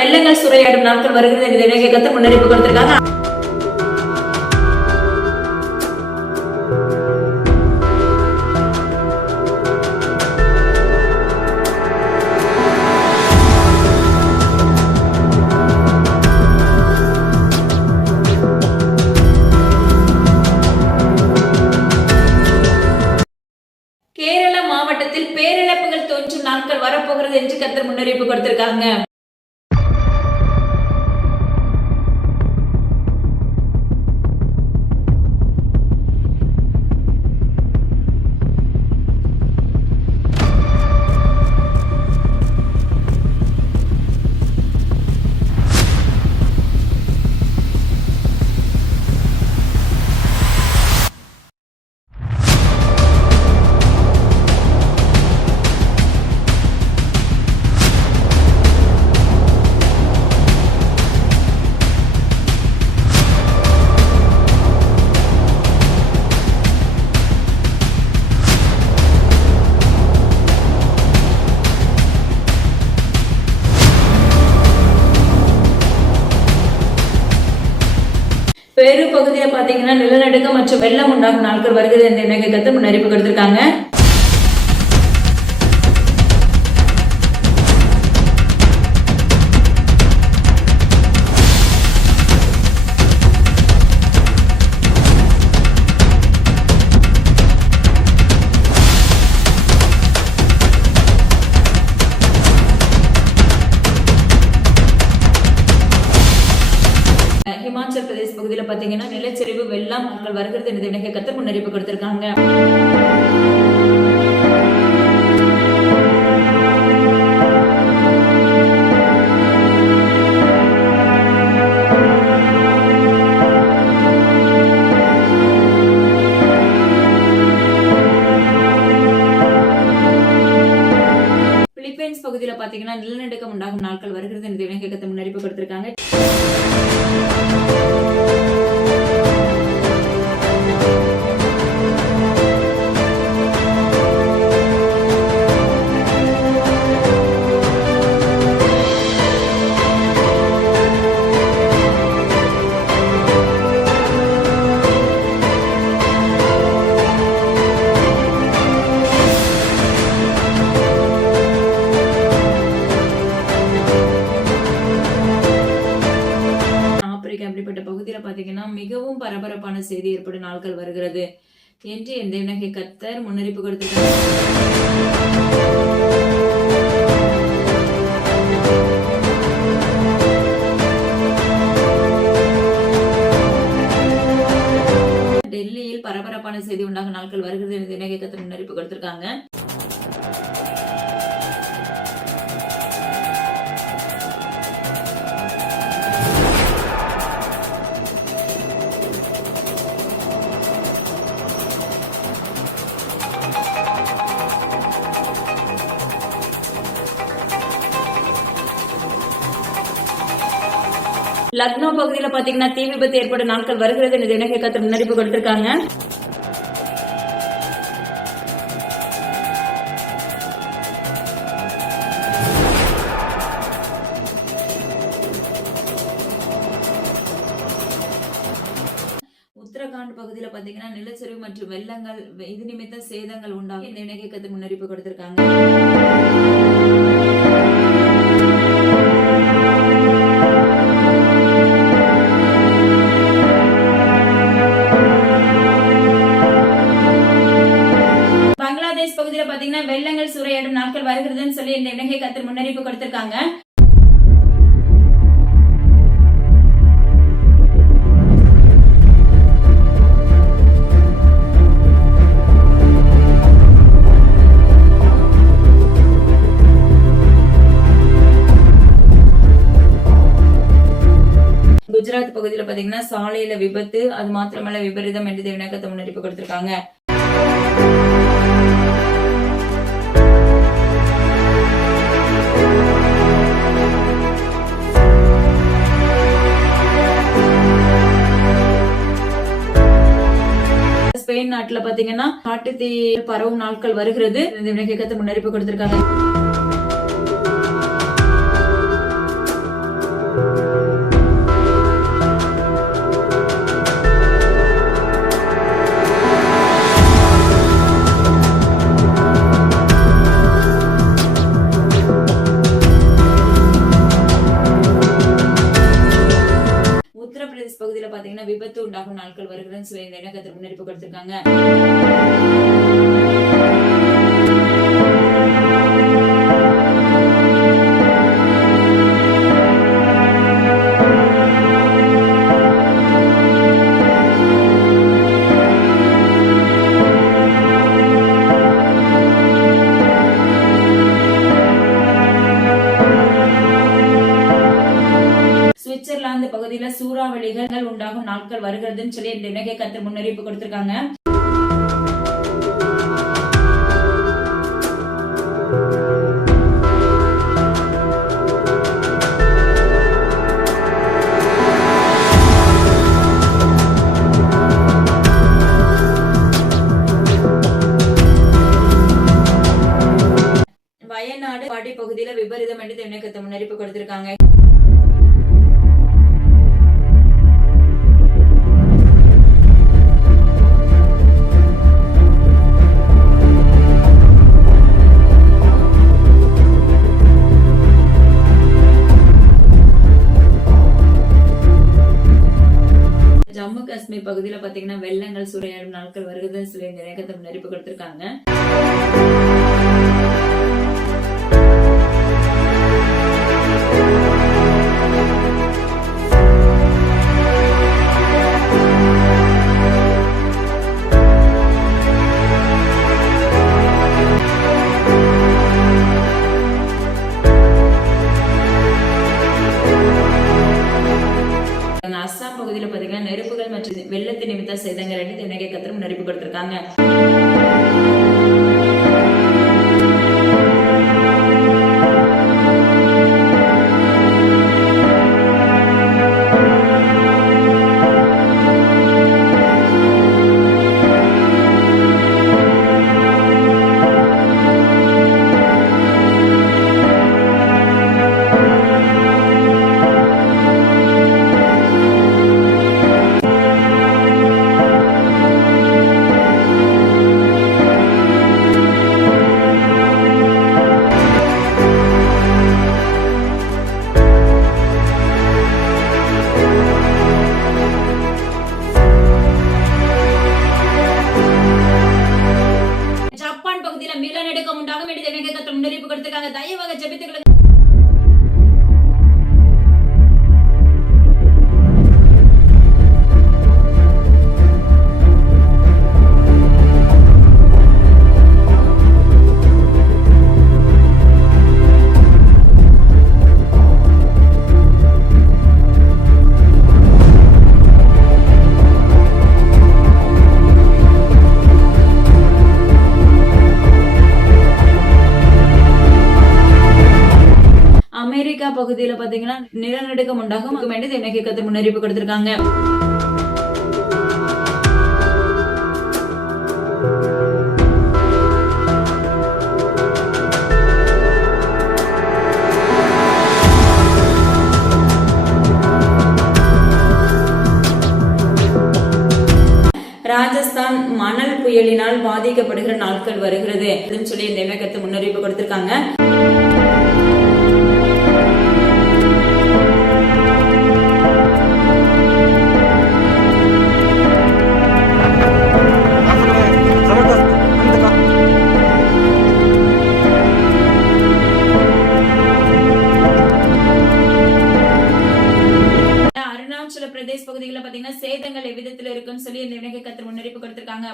வெள்ளங்கள் சூறையாடும் நாட்கள் வருகிறது என்று தினகை கத்தர் முன்னறிவிப்பு கொடுத்திருக்காங்க. கேரள மாவட்டத்தில் பேரிழப்புகள் தோன்றும் நாட்கள் வரப்போகிறது என்று கத்தர் முன்னறிவிப்பு கொடுத்திருக்காங்க. பெரு பகுதியில பாத்தீங்கன்னா நிலநடுக்கம் மற்றும் வெள்ளம் உண்டாகும் நாட்கள் வருகிறது என்று தினகை கத்தர் முன்னறிவிப்பு கொடுத்திருக்காங்க. ஹிமாச்சல் பிரதேச பகுதியில் பாத்தீங்கன்னா நிலச்சரிவு வெள்ளம் நாட்கள் வருகிறது என்று தினகை கத்தர் முன்னறிவிப்பு கொடுத்திருக்காங்க. பிலிப்பைன்ஸ் பகுதியில் பாத்தீங்கன்னா நிலநடுக்கம் உண்டாகும் நாட்கள் வருகிறது என்று தினகை கத்தர் முன்னறிவிப்பு கொடுத்திருக்காங்க. அப்படிப்பட்ட பகுதியில பாத்தீங்கன்னா மிகவும் பரபரப்பான செய்தி ஏற்படும் நாட்கள் வருகிறது என்று இந்த தினகை கத்தர் முன்னறிவிப்பு கொடுத்திருக்காங்க. டெல்லியில் பரபரப்பான செய்தி உண்டாகும் நாட்கள் வருகிறது என்று தினகை கத்தர் முன்னறிவிப்பு கொடுத்திருக்காங்க. லக்னோ பகுதியில பாத்தீங்கன்னா தீ விபத்து ஏற்படும் நாட்கள் வருகிறது என்று தினகை கத்தர் முன்னறிவிப்பு கொடுத்திருக்காங்க. உத்தரகாண்ட் பகுதியில பாத்தீங்கன்னா நிலச்சரிவு மற்றும் வெள்ளங்கள் இது நிமித்த சேதங்கள் உண்டாகும் இந்த தினகை கத்தர் முன்னறிவிப்பு கொடுத்திருக்காங்க. பங்களாதேஷ் பகுதியில பாத்தீங்கன்னா வெள்ளங்கள் சூறையாடும் நாட்கள் வருகிறதுன்னு சொல்லி இந்த தினகை கத்தர் முன்னறிவிப்பு கொடுத்திருக்காங்க. குஜராத் பகுதியில பாத்தீங்கன்னா சாலையில விபத்து, அது மாத்திரமல்ல விபரீதம் என்று தினகை கத்தர் முன்னறிவிப்பு கொடுத்திருக்காங்க. ஸ்பெயின் நாட்டுல பாத்தீங்கன்னா காட்டு தீ பரவும் நாட்கள் வருகிறது. வினகை கத்தர் முன்னறிவிப்பு கொடுத்திருக்காங்க. வருகிறதுன்னு சொல்லி இந்த இணக்கத்தில் முன்னெடுப்பு கொடுத்திருக்காங்க. சுவிட்சர்லாந்து பகுதியில சூறாவளிகள் உண்டாகும் நாட்கள் வருகிறதுன்னு சொல்லி இந்த இணக்கை கத்தர் முன்னறிவிப்பு கொடுத்திருக்காங்க. வயநாடு பாடி பகுதியில விபரீதம் என்று இணக்கத்தை முன்னறிவிப்பு கொடுத்திருக்காங்க. ஜம்மு காஷ்மீர் பகுதியில பாத்தீங்கன்னா வெள்ளங்கள் சூறையாடும் நாட்கள் வருகிறதுன்னு சொல்லி இந்த இணக்கத்தை முன்னறிவிப்பு கொடுத்திருக்காங்க. அஸ்ஸாம் பகுதியில பாத்தீங்கன்னா நெருப்புகள் மற்றும் வெள்ளத்தின் நிமித்த சேதங்கள் என்று இணக்கை கத்தர் முன்னறிவிப்பு கொடுத்திருக்காங்க. உண்டாகும் என்று இணக்கை கத்தர் முன்னறிவிப்பு கொடுத்திருக்காங்க. தயவாக ஜெபித்துக் அமெரிக்கா பகுதியில பாத்தீங்கன்னா நிலநடுக்கம் உண்டாகும் என்று இணக்கை கத்தர் முன்னறிவிப்பு கொடுத்திருக்காங்க. ராஜஸ்தான் மணல் புயலினால் பாதிக்கப்படுகிற நாட்கள் வருகிறது சொல்லி இந்த இணக்கத்தை முன்னறிவிப்பு கொடுத்திருக்காங்க. அருணாச்சல பிரதேஷ் பகுதிகளில் பாத்தீங்கன்னா சேதங்கள் எவ்விதத்தில் இருக்குன்னு சொல்லி இந்த இணக்கை கத்தர் முன்னறிவிப்பு கொடுத்திருக்காங்க.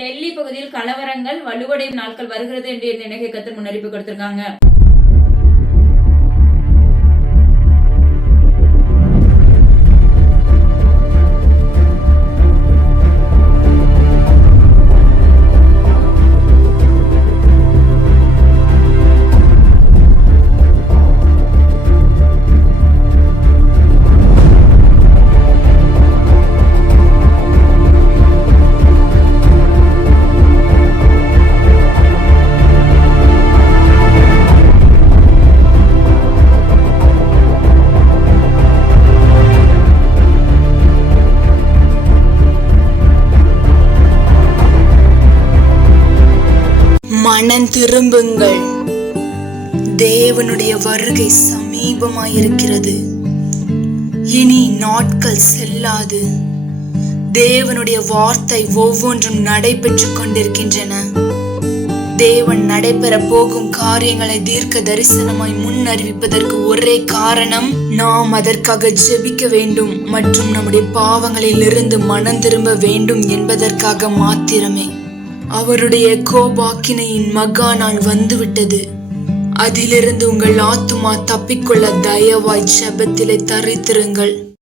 டெல்லி பகுதியில் கலவரங்கள் வலுவடையும் நாட்கள் வருகிறது என்று இந்த இணக்கை கத்தர் முன்னறிவிப்பு கொடுத்திருக்காங்க. மனம் திரும்புங்கள், தேவனுடைய வருகை சமீபமாயிருக்கிறது. இனி நாட்கள் செல்லாது. தேவனுடைய வார்த்தை ஒவ்வொன்றும் நடைபெற்று கொண்டிருக்கின்றன. தேவன் நடைபெற போகும் காரியங்களை தீர்க்க தரிசனமாய் முன் அறிவிப்பதற்கு ஒரே காரணம், நாம் அதற்காக ஜெபிக்க வேண்டும் மற்றும் நம்முடைய பாவங்களில் இருந்து மனம் திரும்ப வேண்டும் என்பதற்காக மாத்திரமே. அவருடைய கோபாக்கினையின் மகா நாள் வந்துவிட்டது. அதிலிருந்து உங்கள் ஆத்துமா தப்பிக்கொள்ள தயவாய் ஜெபத்திலே தரித்திருங்கள்.